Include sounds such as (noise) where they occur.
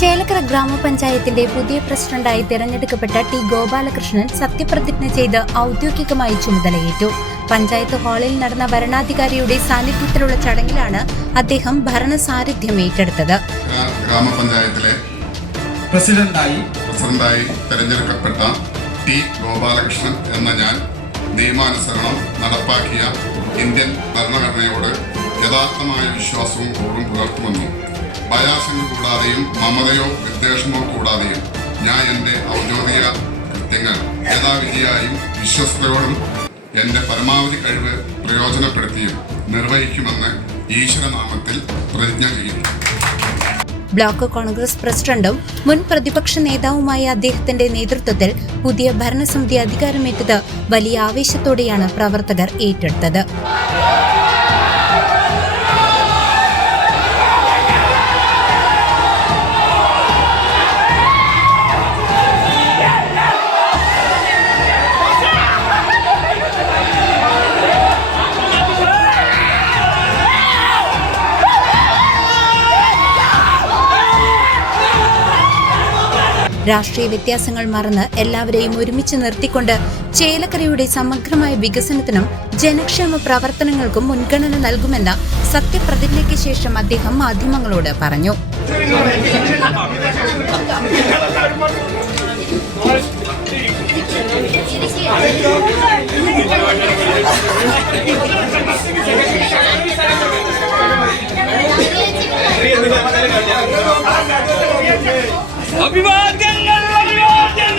Chelakkara ഗ്രാമപഞ്ചായത്തിന്റെ പുതിയ പ്രസിഡന്റായി തിരഞ്ഞെടുക്കപ്പെട്ട ടി ഗോപാലകൃഷ്ണൻ സത്യപ്രതിജ്ഞ ചെയ്ത് ഔദ്യോഗികമായി ചുമതലയേറ്റു. പഞ്ചായത്ത് ഹാളിൽ നടന്ന വരണാധികാരിയുടെ സാന്നിധ്യത്തിലുള്ള ചടങ്ങിലാണ് അദ്ദേഹം ഭരണസാരഥ്യം ഏറ്റെടുത്തത്. ഗ്രാമപഞ്ചായത്തിലെ പ്രസിഡന്റായി പ്രസിഡന്റായി തെരഞ്ഞെടുക്കപ്പെട്ട ടി ഗോപാലകൃഷ്ണൻ എന്ന ഞാൻ നിയമാനുസരണം നടപ്പാക്കിയ ഇന്ത്യൻ ഭരണഘടനയോട് യഥാർത്ഥമായ വിശ്വാസവും കൂറും പുലർത്തുമെന്നും ഭയാസങ്ങൾ കൂടാതെയും മമതയോ വിദ്വേഷമോ കൂടാതെയും ഞാൻ എന്റെ ഔദ്യോഗിക കൃത്യങ്ങൾ യഥാവിധിയായും വിശ്വസ്തയോടും എന്റെ പരമാവധി കഴിവ് പ്രയോജനപ്പെടുത്തിയും നിർവഹിക്കുമെന്ന് ഈശ്വരനാമത്തിൽ പ്രതിജ്ഞ ചെയ്യുന്നു. ബ്ലോക്ക് കോൺഗ്രസ് പ്രസിഡന്റും മുൻ പ്രതിപക്ഷ നേതാവുമായ അദ്ദേഹത്തിന്റെ നേതൃത്വത്തിൽ പുതിയ ഭരണസമിതി അധികാരമേറ്റത് വലിയ ആവേശത്തോടെയാണ് പ്രവർത്തകർ ഏറ്റെടുത്തത്. രാഷ്ട്രീയ വ്യത്യാസങ്ങൾ മറന്ന് എല്ലാവരെയും ഒരുമിച്ച് നിർത്തിക്കൊണ്ട് ചേലക്കരയുടെ സമഗ്രമായ വികസനത്തിനും ജനക്ഷേമ പ്രവർത്തനങ്ങൾക്കും മുൻഗണന നൽകുമെന്ന് സത്യപ്രതിജ്ഞയ്ക്ക് ശേഷം അദ്ദേഹം മാധ്യമങ്ങളോട് പറഞ്ഞു. (laughs) (laughs) अभिवादन अभिवादन